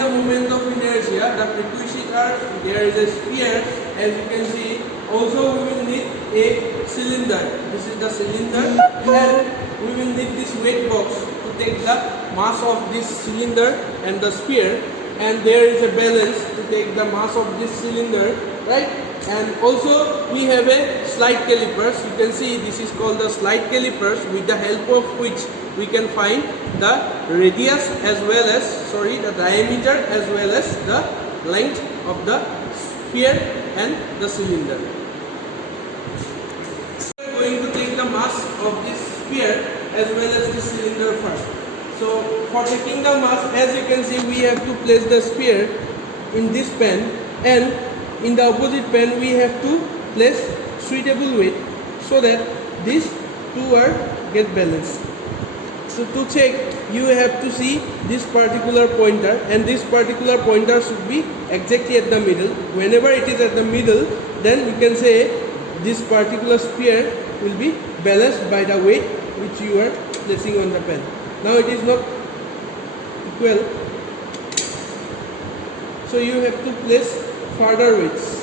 find the moment of inertia, the frequency curve, there is a sphere, as you can see. Also we will need a cylinder. This is the cylinder, and we will need this weight box to take the mass of this cylinder and the sphere, and there is a balance to take the mass of this cylinder, right? And also we have a slide calipers. You can see this is called the slide calipers, with the help of which we can find the radius as well as, the diameter as well as the length of the sphere and the cylinder. We are going to take the mass of this sphere as well as the cylinder first. So for taking the mass, as you can see, we have to place the sphere in this pen, and in the opposite pen we have to place suitable weight so that these two are get balanced. So to check, you have to see this particular pointer, and this particular pointer should be exactly at the middle. Whenever it is at the middle, then we can say this particular sphere will be balanced by the weight which you are placing on the pen. Now it is not equal, so you have to place further weights.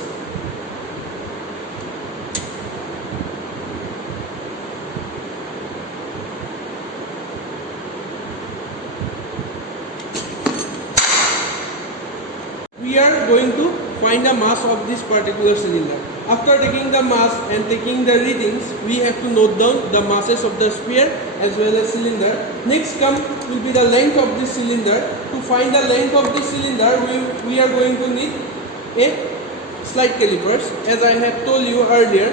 We are going to find the mass of this particular cylinder. After taking the mass and taking the readings, we have to note down the masses of the sphere as well as cylinder. Next will be the length of this cylinder. To find the length of this cylinder, we are going to need a slide calipers. As I have told you earlier,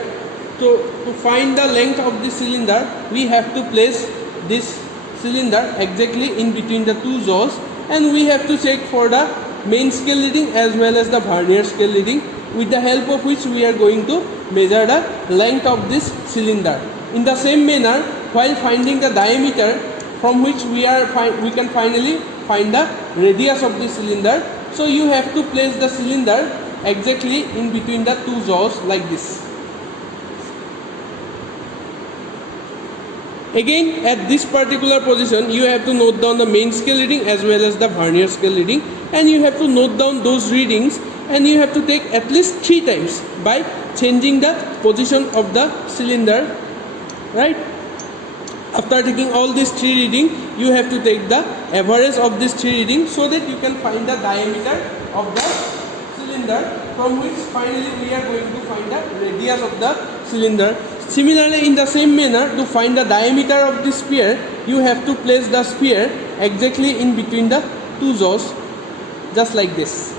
to find the length of this cylinder, we have to place this cylinder exactly in between the two jaws, and we have to check for the main scale reading as well as the vernier scale reading, with the help of which we are going to measure the length of this cylinder. In the same manner, while finding the diameter, from which we can finally find the radius of the cylinder. So you have to place the cylinder exactly in between the two jaws like this. Again, at this particular position, you have to note down the main scale reading as well as the vernier scale reading, and you have to note down those readings, and you have to take at least 3 times by changing the position of the cylinder, right? After taking all these 3 readings, you have to take the average of these 3 readings so that you can find the diameter of the cylinder, from which finally we are going to find the radius of the cylinder. Similarly, in the same manner, to find the diameter of the sphere, you have to place the sphere exactly in between the two jaws, just like this.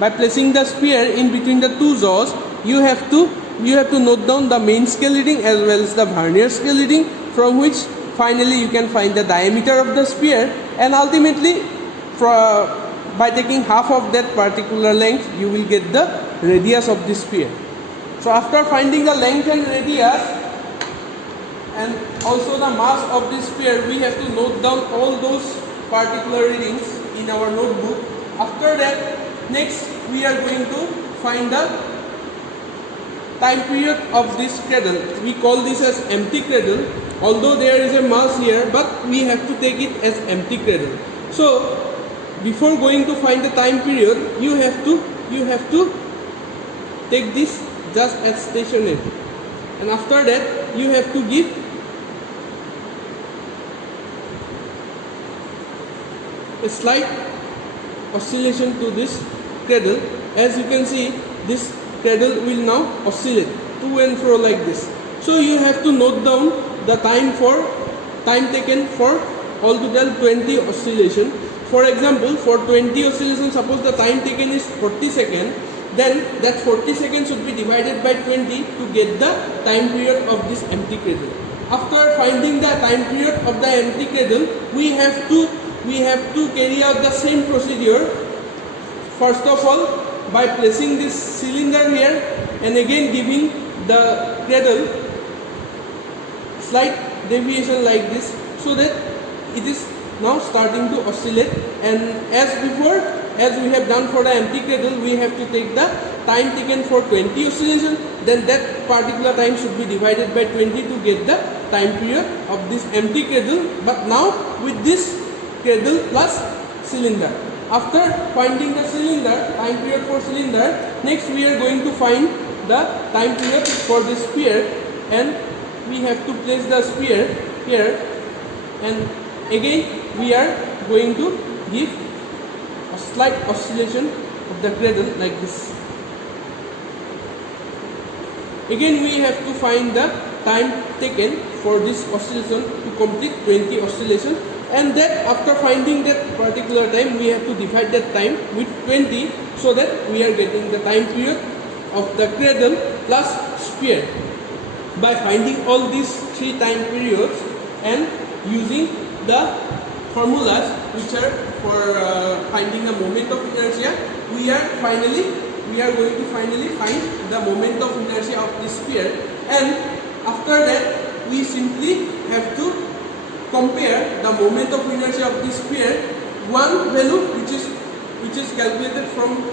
By placing the sphere in between the two jaws, you have to note down the main scale reading as well as the vernier scale reading, from which finally you can find the diameter of the sphere, and ultimately by taking half of that particular length, you will get the radius of the sphere. So after finding the length and radius and also the mass of the sphere, we have to note down all those particular readings in our notebook. After that, next we are going to find the time period of this cradle. We call this as empty cradle, although there is a mass here, but we have to take it as empty cradle. So before going to find the time period, you have to take this just as stationary, and after that you have to give a slight oscillation to this cradle. As you can see, this cradle will now oscillate to and fro like this. So you have to note down the time taken for altogether 20 oscillation. For example, for 20 oscillations, suppose the time taken is 40 seconds, then that 40 seconds should be divided by 20 to get the time period of this empty cradle. After finding the time period of the empty cradle, we have to carry out the same procedure. First of all, by placing this cylinder here and again giving the cradle slight deviation like this, so that it is now starting to oscillate. And as before, as we have done for the empty cradle, we have to take the time taken for 20 oscillation, then that particular time should be divided by 20 to get the time period of this empty cradle. But now with this cradle plus cylinder. After finding the cylinder, time period for cylinder, next we are going to find the time period for the sphere, and we have to place the sphere here, and again we are going to give a slight oscillation of the cradle like this. Again we have to find the time taken for this oscillation to complete 20 oscillation, and that after finding that particular time we have to divide that time with 20, so that we are getting the time period of the cradle plus sphere. By finding all these 3 time periods and using the formulas which are for finding the moment of inertia, we are going to finally find the moment of inertia of the sphere, and after that we simply have to compare the moment of inertia of the sphere, one value which is calculated from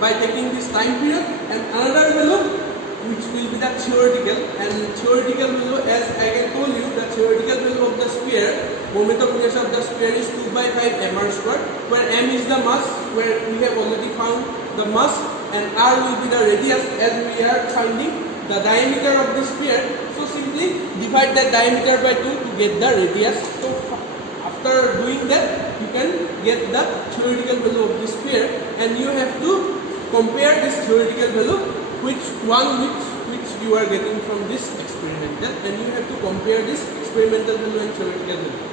by taking this time period, and another value which will be the theoretical, and theoretical value, as I told you, the theoretical value of the sphere, moment of inertia of the sphere is 2/5 mr square, where m is the mass, where we have already found the mass, and r will be the radius, as we are finding the diameter of the sphere. So simply divide that diameter by 2 to get the radius. So after doing that, you can get the theoretical value of the sphere, and you have to compare this theoretical value which you are getting from this experimental, and you have to compare this experimental value and theoretical value.